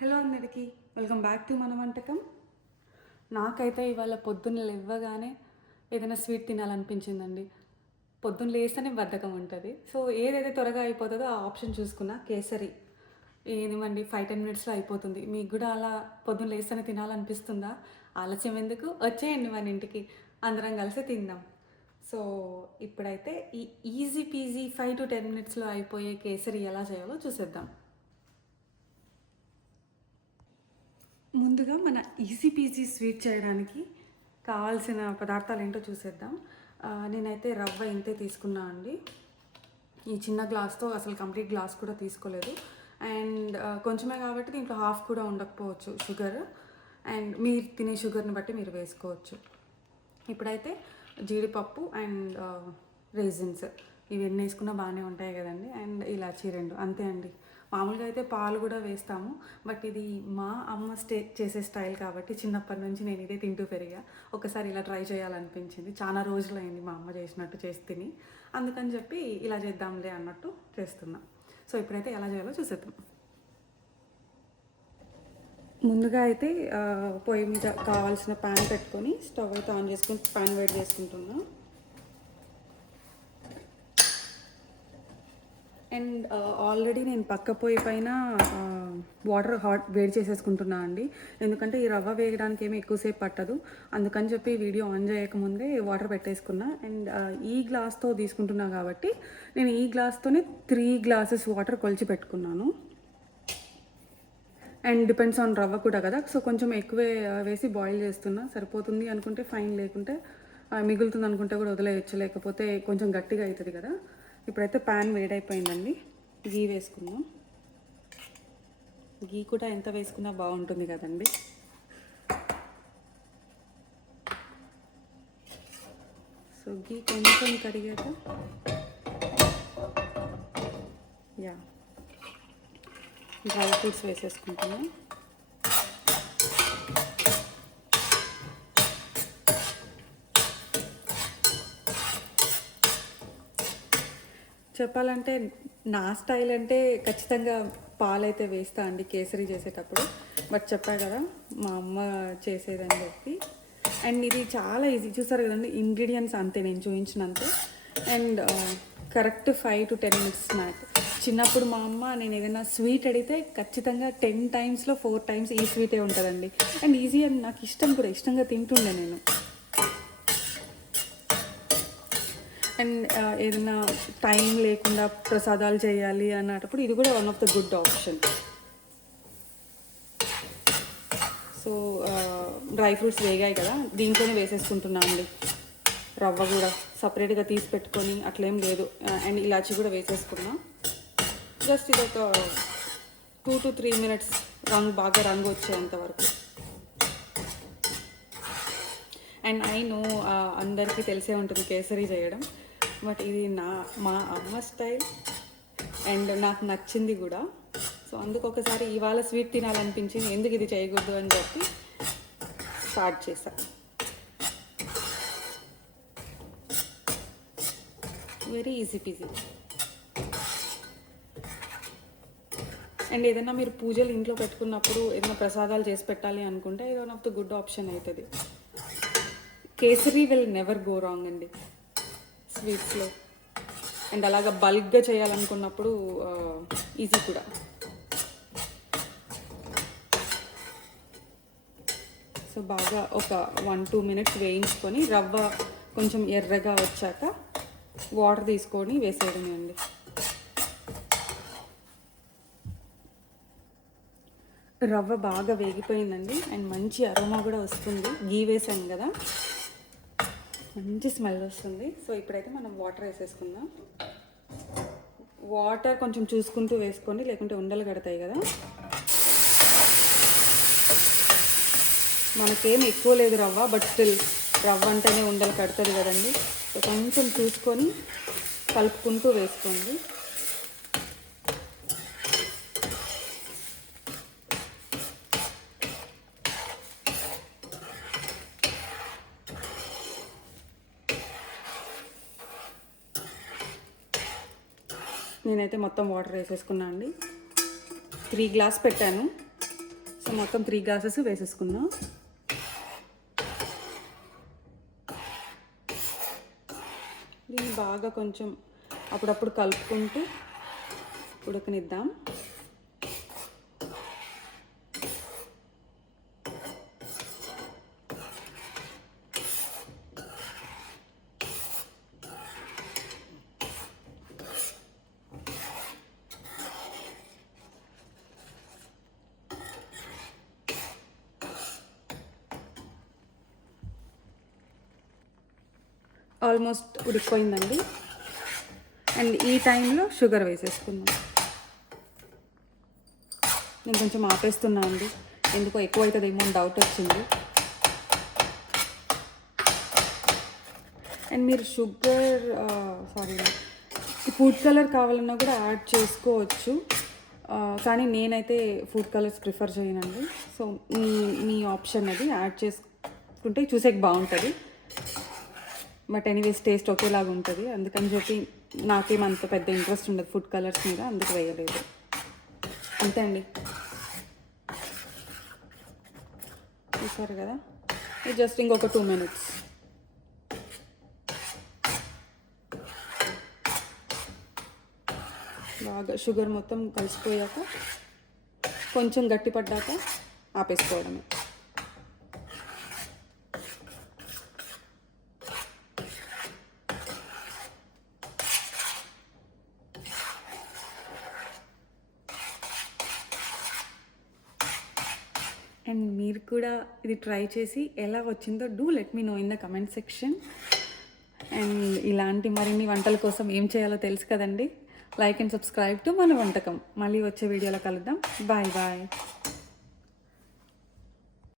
Hello అందరికీ, welcome back to మన వంటకం. నాకైతే ఇవాళ పొద్దున్న లేవగానే ఏదైనా స్వీట్ తినాలనిపించిందండి. పొద్దున్న లేస్తేనే బద్ధకం ఉంటుంది. సో ఏదైతే త్వరగా అయిపోతుందో ఆ ఆప్షన్ చూసుకున్నా. కేసరి ఏనివ్వండి, 5-10 మినిట్స్లో అయిపోతుంది. మీకు కూడా అలా పొద్దున్న లేస్తేనే తినాలనిపిస్తుందా? ఆలస్యం ఎందుకు, వచ్చేయండి మన ఇంటికి, అందరం కలిసి తిందాం. సో ఇప్పుడైతే ఈ ఈజీ పీజీ 5-10 మినిట్స్లో అయిపోయే కేసరి ఎలా చేయాలో చూసేద్దాం. ముందుగా మన ఈజీ పీజీ స్వీట్ చేయడానికి కావాల్సిన పదార్థాలు ఏంటో చూసేద్దాం. నేనైతే రవ్వ ఇంతే తీసుకున్నా అండి. ఈ చిన్న గ్లాస్తో అసలు కంప్లీట్ గ్లాస్ కూడా తీసుకోలేదు. అండ్ కొంచెమే కాబట్టి దీంట్లో హాఫ్ కూడా ఉండకపోవచ్చు షుగర్. అండ్ మీరు తినే షుగర్ని బట్టి మీరు వేసుకోవచ్చు. ఇప్పుడైతే జీడిపప్పు అండ్ రేజిన్స్ ఇవి ఎన్ని వేసుకున్నా బాగానే ఉంటాయి కదండి. అండ్ ఇలాచీ 2 అంతే అండి. మామూలుగా అయితే పాలు కూడా వేస్తాము, బట్ ఇది మా అమ్మ చేసే స్టైల్ కాబట్టి చిన్నప్పటి నుంచి నేను ఇదే తింటూ పెరిగా. ఒకసారి ఇలా ట్రై చేయాలనిపించింది. చాలా రోజులైంది మా అమ్మ చేసినట్టు చేసి తిని, అందుకని చెప్పి ఇలా చేద్దాంలే అన్నట్టు చేస్తున్నా. సో ఇప్పుడైతే ఎలా చేయాలో చూసేద్దాం. ముందుగా అయితే పొయ్యి మీద కావాల్సిన ప్యాన్ పెట్టుకొని స్టవ్ అయితే ఆన్ చేసుకుని ప్యాన్ వేడి చేసుకుంటున్నా. అండ్ ఆల్రెడీ నేను పక్క పొయ్యి పైన వాటర్ వేడి చేసేసుకుంటున్నా అండి. ఎందుకంటే ఈ రవ్వ వేయడానికి ఏమీ ఎక్కువసేపు పట్టదు, అందుకని చెప్పి వీడియో ఆన్ చేయకముందే వాటర్ పెట్టేసుకున్నా. అండ్ ఈ గ్లాస్తో తీసుకుంటున్నా కాబట్టి నేను ఈ గ్లాస్తోనే 3 గ్లాసెస్ వాటర్ కొలిచి పెట్టుకున్నాను. అండ్ డిపెండ్స్ ఆన్ రవ్వ కూడా కదా, సో కొంచెం ఎక్కువే వేసి బాయిల్ చేస్తున్నా. సరిపోతుంది అనుకుంటే ఫైన్, లేకుంటే మిగులుతుంది అనుకుంటే కూడా వదిలేయచ్చు, లేకపోతే కొంచెం గట్టిగా అవుతుంది కదా. ఇప్పుడైతే ప్యాన్ వేడైపోయిందండి. గీ వేసుకుందాం. గీ కూడా ఎంత వేసుకున్నా బాగుంటుంది కదండి. సో గీ కొంచెం కరిగాక డ్రై ఫ్రూట్స్ వేసేసుకుంటున్నాం. చెప్పాలంటే నా స్టైల్ అంటే ఖచ్చితంగా పాలైతే వేస్తా అండి కేసరి చేసేటప్పుడు, బట్ చెప్పా కదా మా అమ్మ చేసేదని చెప్పి. అండ్ ఇది చాలా ఈజీ, చూసారు కదండి, ఇంగ్రీడియంట్స్ అంతే నేను చూపించినంతే. And correct 5-10 minutes snack. చిన్నప్పుడు మా అమ్మ నేను ఏదైనా స్వీట్ అడిగితే ఖచ్చితంగా 10 టైమ్స్లో 4 టైమ్స్ ఈ స్వీటే ఉంటుందండి. అండ్ ఈజీ అండ్ నాకు ఇష్టం కూడా, ఇష్టంగా తింటుండే నేను. అండ్ ఏదైనా టైం లేకుండా ప్రసాదాలు చేయాలి అన్నప్పుడు ఇది కూడా one of the good option. So dry fruits వేగాయి కదా, దీంట్లోనే వేసేసుకుంటున్నా అండి. రవ్వ కూడా సపరేట్గా తీసి పెట్టుకొని అట్లేం లేదు. అండ్ ఇలాచి కూడా వేసేసుకున్నా. జస్ట్ ఇది ఒక 2-3 మినిట్స్ బాగా రంగు వచ్చేంత వరకు. అండ్ ఐ నో అందరికీ తెలిసే ఉంటుంది కేసరి చేయడం, బట్ ఇది మా అమ్మ స్టైల్ అండ్ నాకు నచ్చింది కూడా. సో అందుకు ఒకసారి ఇవాళ స్వీట్ తినాలనిపించింది, ఎందుకు ఇది చేయకూడదు అని చెప్పి స్టార్ట్ చేశా. Very easy PG. అండ్ ఏదైనా మీరు పూజలు ఇంట్లో పెట్టుకున్నప్పుడు ఏదైనా ప్రసాదాలు చేసి పెట్టాలి అనుకుంటే ఇది one of the good option అవుతుంది. Kesari will never go wrong అండి స్వీట్స్లో. అండ్ అలాగా బల్క్గా చేయాలనుకున్నప్పుడు ఈజీ కూడా. సో బాగా ఒక 1-2 మినిట్స్ వేయించుకొని రవ్వ కొంచెం ఎర్రగా వచ్చాక వాటర్ తీసుకొని వేసేయడమే అండి. రవ్వ బాగా వేగిపోయిందండి అండ్ మంచి అరోమా కూడా వస్తుంది. గీ వేసాను కదా, మంచి స్మెల్ వస్తుంది. సో ఇప్పుడైతే మనం వాటర్ వేసేసుకుందాం. వాటర్ కొంచెం చూసుకుంటూ వేసుకోండి, లేకుంటే ఉండలు కడతాయి కదా. మనకేం ఎక్కువ లేదు రవ్వ, బట్ స్టిల్ రవ్వ అంటేనే ఉండలు కడుతుంది కదండి. సో కొంచెం చూసుకొని కలుపుకుంటూ వేసుకోండి. నేనైతే మొత్తం వాటర్ వేసేసుకున్నా అండి. 3 గ్లాస్ పెట్టాను. సో మొత్తం 3 గ్లాసెస్ వేసేసుకున్నాం. దీన్ని బాగా కొంచెం అప్పుడప్పుడు కలుపుకుంటూ ఉడకనిద్దాం. ఆల్మోస్ట్ ఉడికిపోయిందండి. అండ్ ఈ టైంలో షుగర్ వేసేసుకుందాం. నేను కొంచెం ఆపేస్తున్నా అండి, ఎందుకో ఎక్కువ అవుతుందేమో అని డౌట్ వచ్చింది. అండ్ మీరు షుగర్ ఫుడ్ కలర్ కావాలన్నా కూడా యాడ్ చేసుకోవచ్చు, కానీ నేనైతే ఫుడ్ కలర్స్ ప్రిఫర్ చేయనండి. సో మీ ఆప్షన్ అది, యాడ్ చేసుకుంటే చూసేకి బాగుంటుంది. బట్ ఎనీవేస్ టేస్ట్ ఒకేలాగా ఉంటుంది. అందుకని చెప్పి నాకేమంత పెద్ద ఇంట్రెస్ట్ ఉండదు ఫుడ్ కలర్స్ మీద, అందుకు వేయలేదు. అంతే అండి, చూసారు కదా. జస్ట్ ఇంకొక 2 minutes. బాగా షుగర్ మొత్తం కలిసిపోయాక కొంచెం గట్టిపడ్డాక ఆపేసుకోవడమే. అండ్ మీరు కూడా ఇది ట్రై చేసి ఎలా వచ్చిందో do let me know in the comment section. And ఇలాంటి మరిన్ని వంటల కోసం ఏం చేయాలో తెలుసు కదండి. లైక్ అండ్ సబ్స్క్రైబ్ టు మన వంటకం. మళ్ళీ వచ్చే వీడియోలో కలుద్దాం. Bye bye.